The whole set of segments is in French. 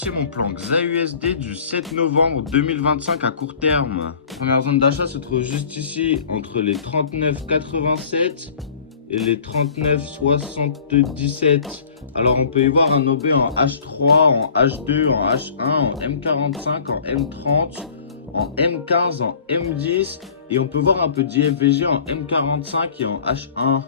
C'est mon plan XAUSD du 7 novembre 2025 à court terme. La première zone d'achat se trouve juste ici, entre les 39,87 et les 39,77. Alors on peut y voir un OB en H3, en H2, en H1, en M45, en M30, en M15, en M10 et on peut voir un peu d'IFVG en M45 et en H1.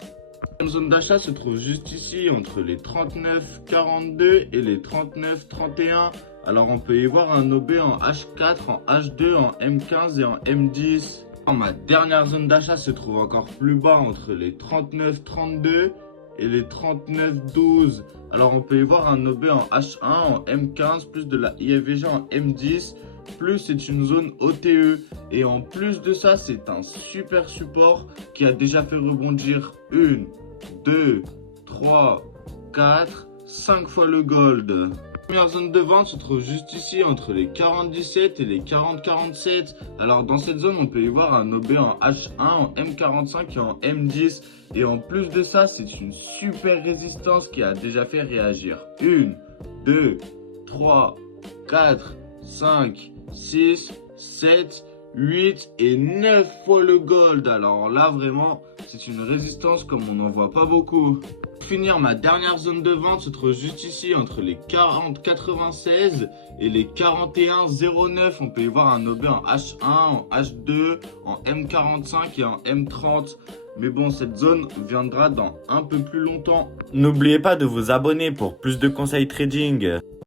La zone d'achat se trouve juste ici entre les 39,42 et les 39,31. Alors on peut y voir un OB en H4, en H2, en M15 et en M10. Ma dernière zone d'achat se trouve encore plus bas entre les 39,32 et les 39,12. Alors on peut y voir un OB en H1, en M15, plus de la IFVG en M10. Plus c'est une zone OTE et en plus de ça c'est un super support qui a déjà fait rebondir 1, 2, 3, 4, 5 fois le gold. La première zone de vente se trouve juste ici entre les 47 et les 40,47. Alors dans cette zone on peut y voir un OB en H1, en M45 et en M10 et en plus de ça c'est une super résistance qui a déjà fait réagir 1, 2, 3, 4, 5, 6, 7, 8 et 9 fois le gold. Alors là vraiment c'est une résistance comme on n'en voit pas beaucoup. Pour finir, ma dernière zone de vente se trouve juste ici entre les 40,96 et les 41,09. On peut y voir un OB en H1, en H2, en M45 et en M30. Mais bon, cette zone viendra dans un peu plus longtemps. N'oubliez pas de vous abonner pour plus de conseils trading.